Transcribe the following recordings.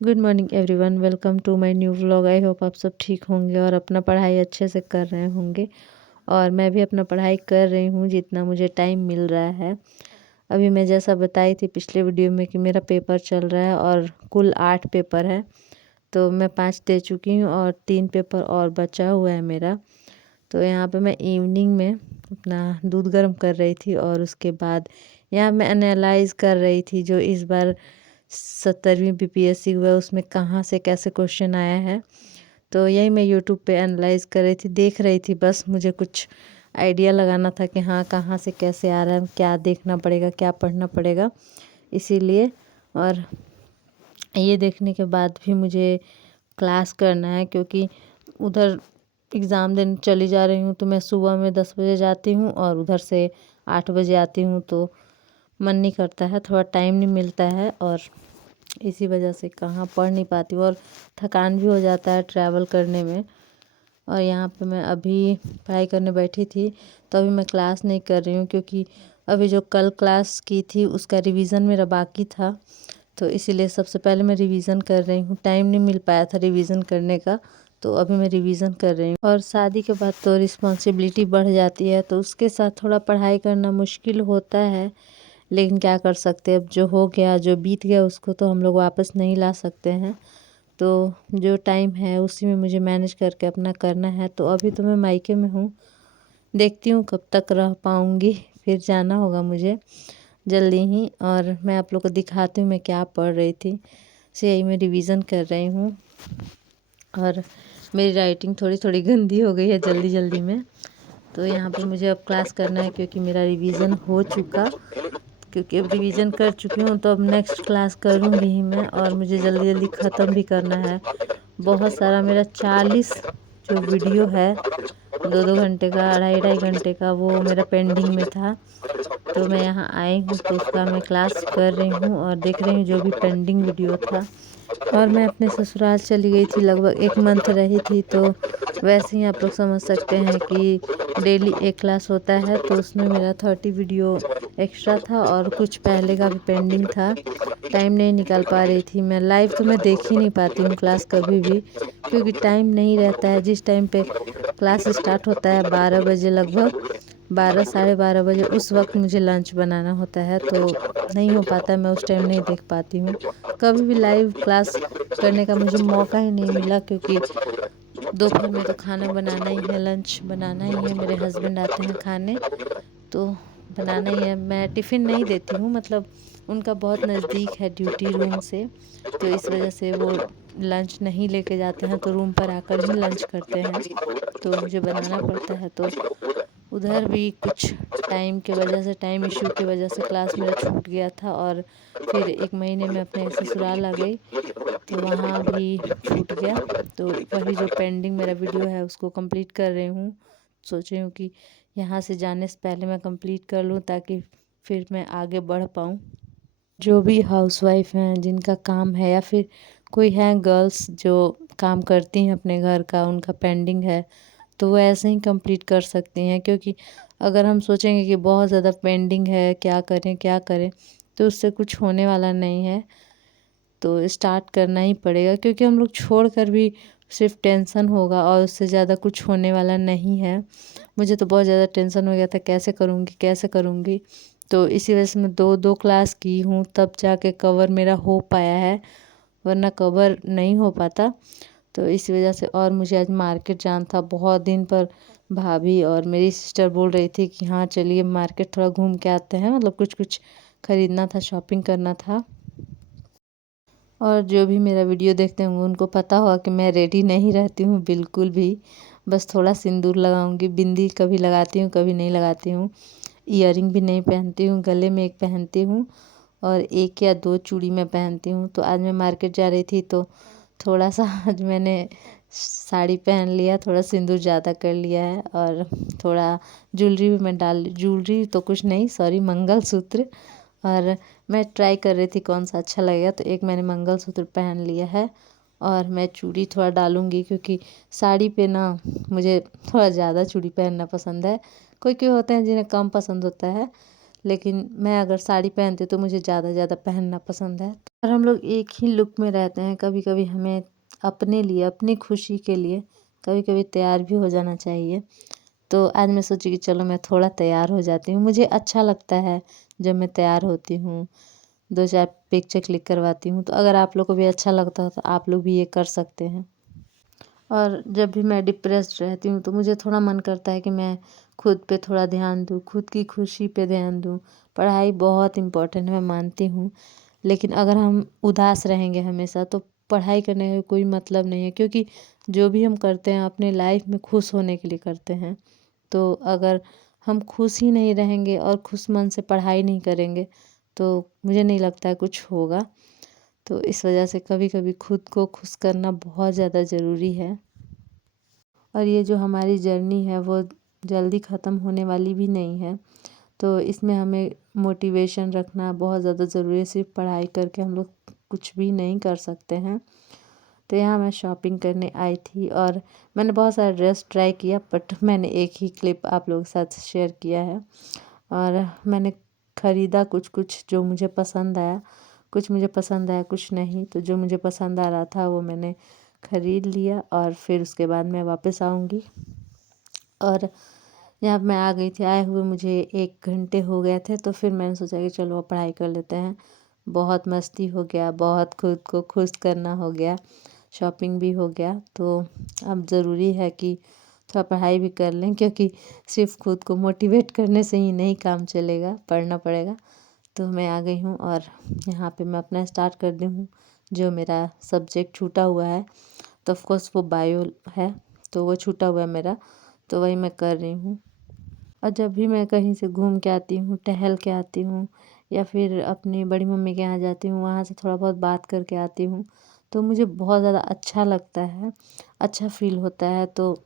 Good morning everyone, welcome to my new vlog. I hope आप सब ठीक होंगे और अपना पढ़ाई अच्छे से कर रहे होंगे। और मैं भी अपना पढ़ाई कर रही हूँ जितना मुझे टाइम मिल रहा है। अभी मैं जैसा बताई थी पिछले वीडियो में कि मेरा पेपर चल रहा है और कुल 8 पेपर है। तो मैं 5 दे चुकी हूँ और 3 पेपर और बचा हुआ है मेरा। तो यहाँ पे मैं इवनिंग में अपना दूध गर्म कर रही थी और उसके बाद यहाँ मैं एनालाइज कर रही थी जो इस बार 17वीं बीपीएससी हुआ उसमें कहाँ से कैसे क्वेश्चन आया है। तो यही मैं यूट्यूब पे एनालाइज कर रही थी, देख रही थी। बस मुझे कुछ आइडिया लगाना था कि हाँ कहाँ से कैसे आ रहा है, क्या देखना पड़ेगा, क्या पढ़ना पड़ेगा, इसीलिए। और ये देखने के बाद भी मुझे क्लास करना है क्योंकि उधर एग्ज़ाम देने चली जा रही हूँ। तो मैं सुबह में 10 बजे जाती हूँ और उधर से 8 बजे आती हूँ। तो मन नहीं करता है, थोड़ा टाइम नहीं मिलता है और इसी वजह से कहाँ पढ़ नहीं पाती हूँ और थकान भी हो जाता है ट्रैवल करने में। और यहाँ पे मैं अभी पढ़ाई करने बैठी थी तो अभी मैं क्लास नहीं कर रही हूँ क्योंकि अभी जो कल क्लास की थी उसका रिवीज़न मेरा बाकी था। तो इसीलिए सबसे पहले मैं रिवीज़न कर रही हूँ। टाइम नहीं मिल पाया था रिवीज़न करने का, तो अभी मैं रिवीज़न कर रही हूँ। और शादी के बाद तो रिस्पॉन्सिबिलिटी बढ़ जाती है तो उसके साथ थोड़ा पढ़ाई करना मुश्किल होता है, लेकिन क्या कर सकते हैं। अब जो हो गया, जो बीत गया, उसको तो हम लोग वापस नहीं ला सकते हैं। तो जो टाइम है उसी में मुझे मैनेज करके अपना करना है। तो अभी तो मैं मायके में हूँ, देखती हूँ कब तक रह पाऊँगी। फिर जाना होगा मुझे जल्दी ही। और मैं आप लोग को दिखाती हूँ मैं क्या पढ़ रही थी। से यही मैं रिवीज़न कर रही हूँ और मेरी राइटिंग थोड़ी थोड़ी गंदी हो गई है जल्दी जल्दी में। तो यहाँ पर मुझे अब क्लास करना है क्योंकि मेरा रिवीज़न हो चुका, क्योंकि अब रिवीज़न कर चुकी हूँ तो अब नेक्स्ट क्लास करूँगी ही मैं। और मुझे जल्दी जल्दी ख़त्म भी करना है। बहुत सारा मेरा 40 जो वीडियो है, 2-2 घंटे का, 2.5-2.5 घंटे का, वो मेरा पेंडिंग में था। तो मैं यहाँ आई हूँ तो उसका मैं क्लास कर रही हूँ और देख रही हूँ जो भी पेंडिंग वीडियो था। और मैं अपने ससुराल चली गई थी, लगभग 1 मंथ रही थी। तो वैसे ही आप लोग समझ सकते हैं कि डेली एक क्लास होता है तो उसमें मेरा 30 वीडियो एक्स्ट्रा था और कुछ पहले का भी पेंडिंग था। टाइम नहीं निकाल पा रही थी मैं। लाइव तो मैं देख ही नहीं पाती हूँ क्लास कभी भी, क्योंकि टाइम नहीं रहता है। जिस टाइम पे क्लास स्टार्ट होता है 12 बजे, लगभग 12 साढ़े 12 बजे, उस वक्त मुझे लंच बनाना होता है तो नहीं हो पाता, मैं उस टाइम नहीं देख पाती हूँ। कभी भी लाइव क्लास करने का मुझे मौका ही नहीं मिला क्योंकि दोपहर में तो खाना बनाना ही है, लंच बनाना ही है। मेरे हस्बैंड आते हैं खाने तो बनाना ही है। मैं टिफ़िन नहीं देती हूँ, मतलब उनका बहुत नज़दीक है ड्यूटी रूम से, तो इस वजह से वो लंच नहीं लेके जाते हैं तो रूम पर आकर ही लंच करते हैं। तो मुझे बनाना पड़ता है। तो उधर भी कुछ टाइम के वजह से, टाइम इशू की वजह से क्लास मेरा छूट गया था। और फिर 1 महीने में अपने ससुराल आ गई तो वहाँ भी छूट गया। तो वही जो पेंडिंग मेरा वीडियो है उसको कंप्लीट कर रही हूँ। सोच रही हूँ कि यहाँ से जाने से पहले मैं कंप्लीट कर लूँ ताकि फिर मैं आगे बढ़ पाऊँ। जो भी हाउसवाइफ हैं जिनका काम है या फिर कोई है गर्ल्स जो काम करती हैं अपने घर का, उनका पेंडिंग है तो वो ऐसे ही कंप्लीट कर सकती हैं। क्योंकि अगर हम सोचेंगे कि बहुत ज़्यादा पेंडिंग है, क्या करें क्या करें, तो उससे कुछ होने वाला नहीं है। तो स्टार्ट करना ही पड़ेगा क्योंकि हम लोग छोड़ कर भी सिर्फ टेंशन होगा और उससे ज़्यादा कुछ होने वाला नहीं है। मुझे तो बहुत ज़्यादा टेंशन हो गया था, कैसे करूँगी कैसे करूँगी। तो इसी वजह से मैं 2-2 क्लास की हूँ तब जाके कवर मेरा हो पाया है, वरना कवर नहीं हो पाता। तो इस वजह से। और मुझे आज मार्केट जाना था बहुत दिन पर। भाभी और मेरी सिस्टर बोल रही थी कि हाँ चलिए मार्केट थोड़ा घूम के आते हैं, मतलब कुछ कुछ ख़रीदना था, शॉपिंग करना था। और जो भी मेरा वीडियो देखते होंगे उनको पता होगा कि मैं रेडी नहीं रहती हूँ बिल्कुल भी। बस थोड़ा सिंदूर लगाऊंगी, बिंदी कभी लगाती हूँ कभी नहीं लगाती हूँ, ईयरिंग भी नहीं पहनती हूँ, गले में एक पहनती हूँ और 1 या 2 चूड़ी मैं पहनती हूँ। तो आज मैं मार्केट जा रही थी तो थोड़ा सा आज मैंने साड़ी पहन लिया, थोड़ा सिंदूर ज़्यादा कर लिया है। और थोड़ा ज्वेलरी भी मैं डाल, ज्वेलरी तो कुछ नहीं, सॉरी, मंगलसूत्र। और मैं ट्राई कर रही थी कौन सा अच्छा लगेगा तो एक मैंने मंगलसूत्र पहन लिया है। और मैं चूड़ी थोड़ा डालूँगी क्योंकि साड़ी पे ना मुझे थोड़ा ज़्यादा चूड़ी पहनना पसंद है। कोई कोई होते हैं जिन्हें कम पसंद होता है, लेकिन मैं अगर साड़ी पहनती हूँ तो मुझे ज़्यादा ज़्यादा पहनना पसंद है। और हम लोग एक ही लुक में रहते हैं। कभी कभी हमें अपने लिए, अपनी खुशी के लिए कभी कभी तैयार भी हो जाना चाहिए। तो आज मैं सोची कि चलो मैं थोड़ा तैयार हो जाती हूँ। मुझे अच्छा लगता है जब मैं तैयार होती हूँ, 2-4 पिक्चर क्लिक करवाती हूँ। तो अगर आप लोग को भी अच्छा लगता हो तो आप लोग भी ये कर सकते हैं। और जब भी मैं डिप्रेस्ड रहती हूँ तो मुझे थोड़ा मन करता है कि मैं खुद पे थोड़ा ध्यान दूँ, खुद की खुशी पे ध्यान दूँ। पढ़ाई बहुत इम्पोर्टेंट है, मैं मानती हूँ, लेकिन अगर हम उदास रहेंगे हमेशा तो पढ़ाई करने का कोई मतलब नहीं है। क्योंकि जो भी हम करते हैं अपने लाइफ में खुश होने के लिए करते हैं। तो अगर हम खुश ही नहीं रहेंगे और खुश मन से पढ़ाई नहीं करेंगे तो मुझे नहीं लगता है कुछ होगा। तो इस वजह से कभी कभी खुद को खुश करना बहुत ज़्यादा ज़रूरी है। और ये जो हमारी जर्नी है वो जल्दी ख़त्म होने वाली भी नहीं है। तो इसमें हमें मोटिवेशन रखना बहुत ज़्यादा ज़रूरी है। सिर्फ पढ़ाई करके हम लोग कुछ भी नहीं कर सकते हैं। तो यहाँ मैं शॉपिंग करने आई थी और मैंने बहुत सारा ड्रेस ट्राई किया, बट मैंने एक ही क्लिप आप लोगों के साथ शेयर किया है। और मैंने ख़रीदा कुछ कुछ जो मुझे पसंद आया, कुछ मुझे पसंद आया कुछ नहीं। तो जो मुझे पसंद आ रहा था वो मैंने ख़रीद लिया और फिर उसके बाद मैं वापस आऊँगी। और यहाँ मैं आ गई थी, आए हुए मुझे 1 घंटे हो गए थे। तो फिर मैंने सोचा कि चलो अब पढ़ाई कर लेते हैं। बहुत मस्ती हो गया, बहुत खुद को खुश करना हो गया, शॉपिंग भी हो गया। तो अब ज़रूरी है कि थोड़ा पढ़ाई भी कर लें, क्योंकि सिर्फ खुद को मोटिवेट करने से ही नहीं काम चलेगा, पढ़ना पड़ेगा। तो मैं आ गई हूँ और यहाँ पे मैं अपना स्टार्ट कर दी हूँ। जो मेरा सब्जेक्ट छूटा हुआ है तो ऑफ कोर्स वो बायो है, तो वो छूटा हुआ है मेरा, तो वही मैं कर रही हूँ। और जब भी मैं कहीं से घूम के आती हूँ, टहल के आती हूँ, या फिर अपनी बड़ी मम्मी के यहाँ जाती हूँ, वहाँ से थोड़ा बहुत बात करके आती हूँ, तो मुझे बहुत ज़्यादा अच्छा लगता है, अच्छा फ़ील होता है। तो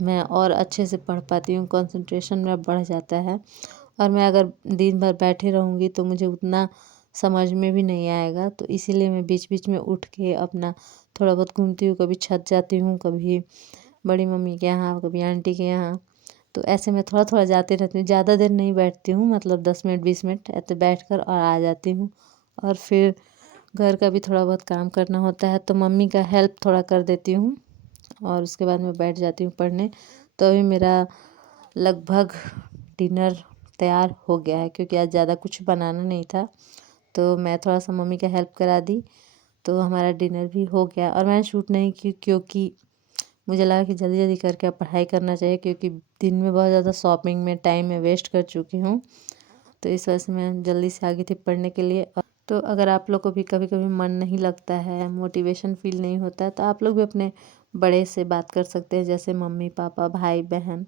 मैं और अच्छे से पढ़ पाती हूँ, कंसंट्रेशन मेरा बढ़ जाता है। और मैं अगर दिन भर बैठे रहूँगी तो मुझे उतना समझ में भी नहीं आएगा। तो इसीलिए मैं बीच बीच में उठ के अपना थोड़ा बहुत घूमती हूँ। कभी छत जाती हूँ, कभी बड़ी मम्मी के यहाँ, कभी आंटी के यहाँ। तो ऐसे मैं थोड़ा थोड़ा जाते रहती हूँ, ज़्यादा देर नहीं बैठती हूँ, मतलब 10 मिनट 20 मिनट ऐसे बैठ कर और आ जाती हूँ। और फिर घर का भी थोड़ा बहुत काम करना होता है तो मम्मी का हेल्प थोड़ा कर देती हूँ और उसके बाद मैं बैठ जाती हूँ पढ़ने। तो अभी मेरा लगभग डिनर तैयार हो गया है, क्योंकि आज ज़्यादा कुछ बनाना नहीं था तो मैं थोड़ा सा मम्मी का हेल्प करा दी। तो हमारा डिनर भी हो गया और मैंने शूट नहीं की, क्योंकि मुझे लगा कि जल्दी जल्दी करके अब पढ़ाई करना चाहिए, क्योंकि दिन में बहुत ज़्यादा शॉपिंग में टाइम में वेस्ट कर चुकी हूँ। तो इस वजह से मैं जल्दी से आ गई थी पढ़ने के लिए। तो अगर आप लोग को भी कभी कभी मन नहीं लगता है, मोटिवेशन फील नहीं होता है, तो आप लोग भी अपने बड़े से बात कर सकते हैं, जैसे मम्मी पापा भाई बहन।